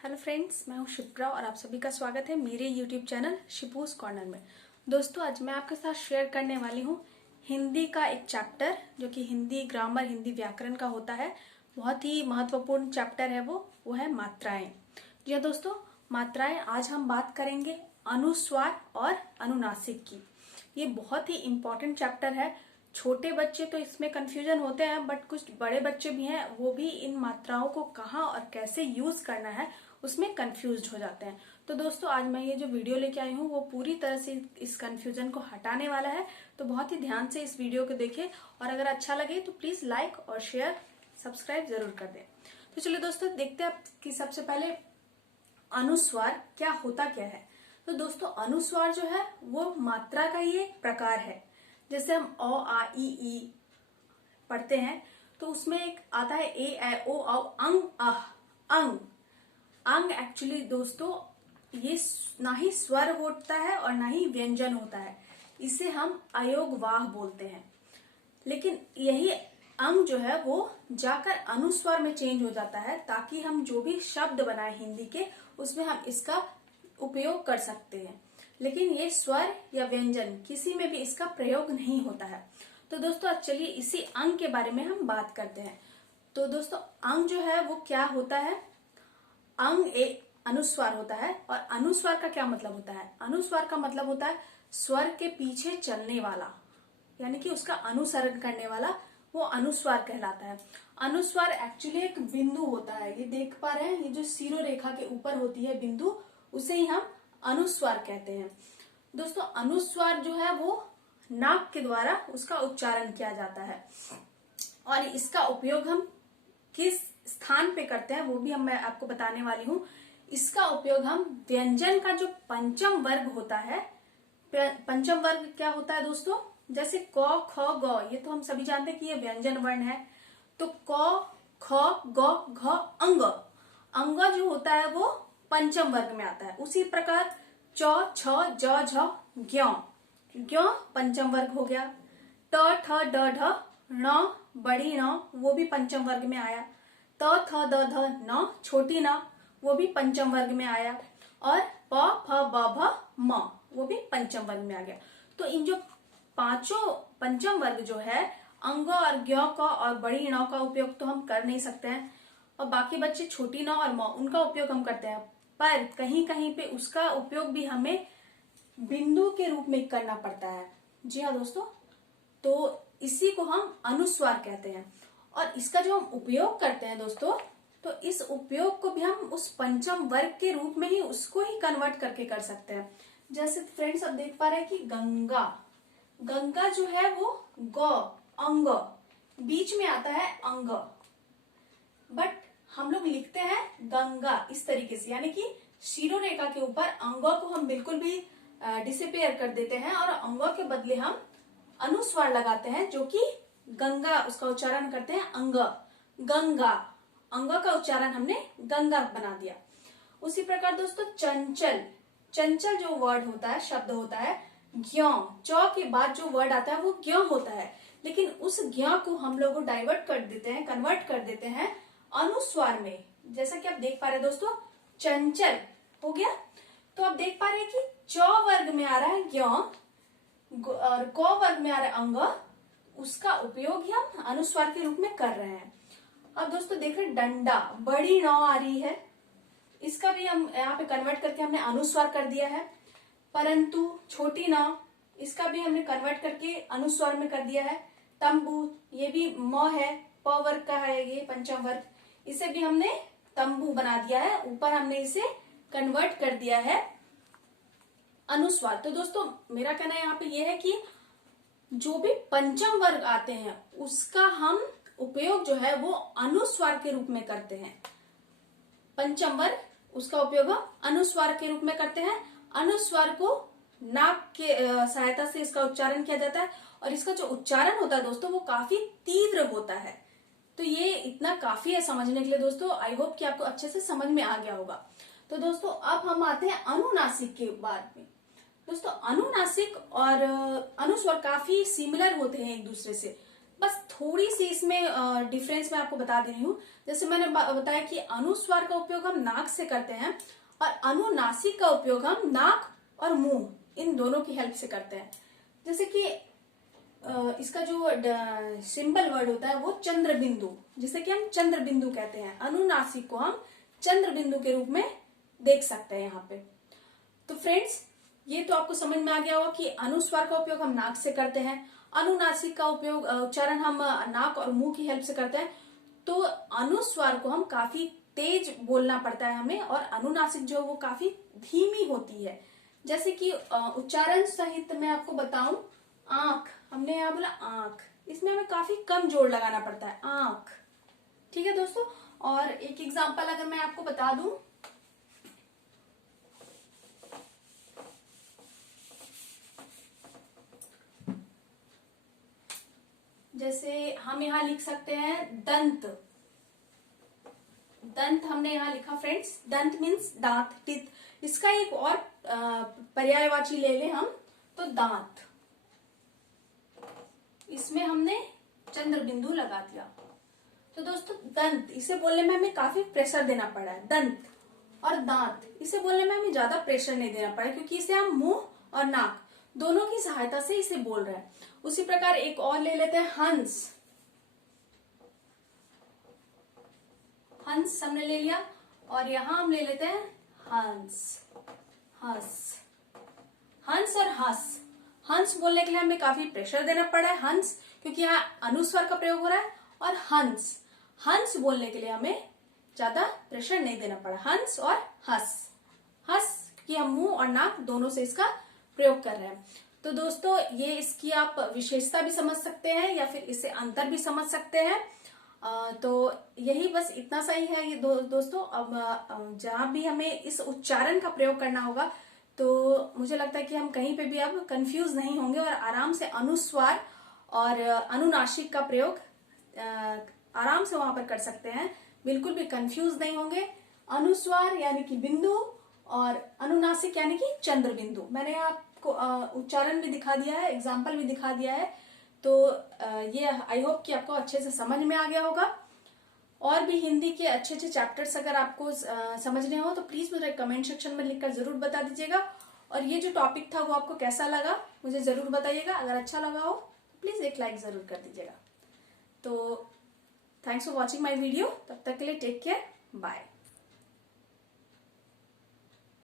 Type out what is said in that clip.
Hello friends, मैं हूं शिप्रा और आप सभी का स्वागत है मेरे यूट्यूब चैनल शिपूस कॉर्नर में। दोस्तों, आज मैं आपके साथ शेयर करने वाली हूं हिंदी का एक चैप्टर जो कि हिंदी ग्रामर, हिंदी व्याकरण का होता है। बहुत ही महत्वपूर्ण चैप्टर है वो है मात्राएं। जी हाँ दोस्तों, मात्राएं। आज हम बात करेंगे अनुस्वार और अनुनासिक की। ये बहुत ही इम्पोर्टेंट चैप्टर है। छोटे बच्चे तो इसमें कंफ्यूजन होते हैं, बट कुछ बड़े बच्चे भी हैं, वो भी इन मात्राओं को कहाँ और कैसे यूज करना है उसमें कंफ्यूज हो जाते हैं। तो दोस्तों, आज मैं ये जो वीडियो लेके आई हूँ वो पूरी तरह से इस कंफ्यूजन को हटाने वाला है। तो बहुत ही ध्यान से इस वीडियो को देखें और अगर अच्छा लगे तो प्लीज लाइक और शेयर, सब्सक्राइब जरूर कर दें। तो चलिए दोस्तों, देखते हैं कि सबसे पहले अनुस्वार क्या होता क्या है। तो दोस्तों, अनुस्वार जो है वो मात्रा का ही एक प्रकार है। जैसे हम अ आ इ ई पढ़ते हैं तो उसमें एक आता है ए ऐ ओ औ अंग अह। अंग अंग एक्चुअली दोस्तों ये ना ही स्वर होता है और ना ही व्यंजन होता है। इसे हम अयोगवाह बोलते हैं। लेकिन यही अंग जो है वो जाकर अनुस्वार में चेंज हो जाता है, ताकि हम जो भी शब्द बनाए हिंदी के उसमें हम इसका उपयोग कर सकते हैं। लेकिन ये स्वर या व्यंजन किसी में भी इसका प्रयोग नहीं होता है। तो दोस्तों, आज चलिए इसी अंग के बारे में हम बात करते हैं। तो दोस्तों, अंग जो है वो क्या होता है। अंग एक अनुस्वार होता है। और अनुस्वार का क्या मतलब होता है। अनुस्वार का मतलब होता है स्वर के पीछे चलने वाला, यानी कि उसका अनुसरण करने वाला, वो अनुस्वार कहलाता है। अनुस्वार एक्चुअली एक बिंदु होता है। ये देख पा रहे हैं, ये जो सीरो रेखा के ऊपर होती है बिंदु, उसे ही हम अनुस्वार कहते हैं। दोस्तों, अनुस्वार जो है वो नाक के द्वारा उसका उच्चारण किया जाता है। और इसका उपयोग हम किस स्थान पे करते हैं वो भी मैं आपको बताने वाली हूँ। इसका उपयोग हम व्यंजन का जो पंचम वर्ग होता है। पंचम वर्ग क्या होता है दोस्तों। जैसे क ख ग, ये तो हम सभी जानते हैं कि ये व्यंजन वर्ण है। तो क ख ग घ अंग, अंग जो होता है वो पंचम वर्ग में आता है। उसी प्रकार च छ ज झ ज्ञ, ज्ञ पंचम वर्ग हो गया। ट ठ ड ढ ण बड़ी न, वो भी पंचम वर्ग में आया। त थ द ध न छोटी न, वो भी पंचम वर्ग में आया। और प फ ब भ म, वो भी पंचम वर्ग में आ गया। तो इन जो पांचों पंचम वर्ग जो है, अंग और ज्ञ का और बड़ी न का उपयोग तो हम कर नहीं सकते हैं। और बाकी बच्चे छोटी न और म, उनका उपयोग हम करते हैं। पर कहीं कहीं पे उसका उपयोग भी हमें बिंदु के रूप में करना पड़ता है। जी हाँ दोस्तों, तो इसी को हम अनुस्वार कहते हैं। और इसका जो हम उपयोग करते हैं दोस्तों, तो इस उपयोग को भी हम उस पंचम वर्ग के रूप में ही उसको ही कन्वर्ट करके कर सकते हैं। जैसे फ्रेंड्स अब देख पा रहे हैं कि गंगा, गंगा जो है वो ग अंग, बीच में आता है अंग, बट हम लोग लिखते हैं गंगा इस तरीके से, यानी कि शीरो रेखा के ऊपर अंगों को हम बिल्कुल भी डिसअपियर कर देते हैं और अंगों के बदले हम अनुस्वार लगाते हैं, जो कि गंगा, उसका उच्चारण करते हैं अंग, गंगा। अंग का उच्चारण हमने गंगा बना दिया। उसी प्रकार दोस्तों चंचल, चंचल जो वर्ड होता है, शब्द होता है ज्ञ, च के बाद जो वर्ड आता है वो ज्ञ होता है। लेकिन उस ज्ञ को हम लोग डाइवर्ट कर देते हैं, कन्वर्ट कर देते हैं अनुस्वार में। जैसा कि आप देख पा रहे हैं दोस्तों, चंचल हो गया। तो आप देख पा रहे हैं कि च वर्ग में आ रहा है ज्ञ और क वर्ग में आ रहा है अंग, उसका उपयोग ही हम अनुस्वार के रूप में कर रहे हैं। अब दोस्तों देख रहे हैं डंडा, बड़ी न आ रही है, इसका भी हम यहाँ पे कन्वर्ट करके हमने अनुस्वार कर दिया है। परंतु छोटी न, इसका भी हमने कन्वर्ट करके अनुस्वार में कर दिया है। तंबू, ये भी म है, प वर्ग का है, ये पंचम वर्ग, इसे भी हमने तंबू बना दिया है। ऊपर हमने इसे कन्वर्ट कर दिया है अनुस्वार। तो दोस्तों मेरा कहना यहाँ पे ये है कि जो भी पंचम वर्ग आते हैं उसका हम उपयोग जो है वो अनुस्वार के रूप में करते हैं। पंचम वर्ग, उसका उपयोग हम अनुस्वार के रूप में करते हैं। अनुस्वार को नाक के सहायता से इसका उच्चारण किया जाता है और इसका जो उच्चारण होता है दोस्तों वो काफी तीव्र होता है। तो ये इतना काफी है समझने के लिए दोस्तों। आई होप कि आपको अच्छे से समझ में आ गया होगा। तो दोस्तों अब हम आते हैं अनुनासिक के बाद में। दोस्तों अनुनासिक और अनुस्वार काफी सिमिलर होते हैं एक दूसरे से, बस थोड़ी सी इसमें डिफरेंस मैं आपको बता दे रही हूँ। जैसे मैंने बताया कि अनुस्वार का उपयोग हम नाक से करते हैं और अनुनासिक का उपयोग हम नाक और मुंह इन दोनों की हेल्प से करते हैं। जैसे कि इसका जो सिंबल वर्ड होता है वो चंद्र बिंदु, जिसे कि हम चंद्र बिंदु कहते हैं। अनुनासिक को हम चंद्र बिंदु के रूप में देख सकते हैं यहाँ पे। तो फ्रेंड्स, ये तो आपको समझ में आ गया होगा कि अनुस्वार का उपयोग हम नाक से करते हैं, अनुनासिक का उपयोग उच्चारण हम नाक और मुंह की हेल्प से करते हैं। तो अनुस्वार को हम काफी तेज बोलना पड़ता है हमें, और अनुनासिक जो है वो काफी धीमी होती है। जैसे कि उच्चारण सहित मैं आपको बताऊं, आंख, हमने यहाँ बोला आंख, इसमें हमें काफी कम जोर लगाना पड़ता है, आंख। ठीक है दोस्तों। और एक एग्जांपल अगर मैं आपको बता दूं, जैसे हम यहाँ लिख सकते हैं दंत। दंत हमने यहाँ लिखा फ्रेंड्स, दंत मीन्स दांत, टीथ। इसका एक और पर्यायवाची ले लें हम तो दांत, इसमें हमने चंद्र बिंदु लगा दिया। तो दोस्तों दंत, इसे बोलने में हमें काफी प्रेशर देना पड़ा है। दंत और दांत, इसे बोलने में हमें ज्यादा प्रेशर नहीं देना पड़ा, क्योंकि इसे हम मुंह और नाक दोनों की सहायता से इसे बोल रहे हैं। उसी प्रकार एक और ले लेते हैं हंस। हंस हमने ले लिया, और यहां हम ले लेते हैं हंस। हंस, हंस और हंस। हंस बोलने के लिए हमें काफी प्रेशर देना पड़ा है, हंस, क्योंकि यहाँ अनुस्वार का प्रयोग हो रहा है। और हंस, हंस बोलने के लिए हमें ज्यादा प्रेशर नहीं देना पड़ा, हंस और हंस। हंस कि हम मुंह और नाक दोनों से इसका प्रयोग कर रहे हैं। तो दोस्तों ये इसकी आप विशेषता भी समझ सकते हैं, या फिर इससे अंतर भी समझ सकते हैं। तो यही बस इतना सा ही है ये दोस्तों। अब जहां भी हमें इस उच्चारण का प्रयोग करना होगा, तो मुझे लगता है कि हम कहीं पे भी अब कंफ्यूज नहीं होंगे, और आराम से अनुस्वार और अनुनासिक का प्रयोग आराम से वहां पर कर सकते हैं, बिल्कुल भी कंफ्यूज नहीं होंगे। अनुस्वार यानी कि बिंदु, और अनुनासिक यानी कि चंद्र बिंदु। मैंने आपको उच्चारण भी दिखा दिया है, एग्जाम्पल भी दिखा दिया है। तो ये आई होप कि आपको अच्छे से समझ में आ गया होगा। और भी हिंदी के अच्छे अच्छे चैप्टर्स अगर आपको समझने हो तो प्लीज मुझे कमेंट सेक्शन में लिखकर जरूर बता दीजिएगा। और ये जो टॉपिक था वो आपको कैसा लगा मुझे जरूर बताइएगा। अगर अच्छा लगा हो तो प्लीज एक लाइक जरूर कर दीजिएगा। तो thanks for watching my video. तब तक के लिए टेक केयर, बाय।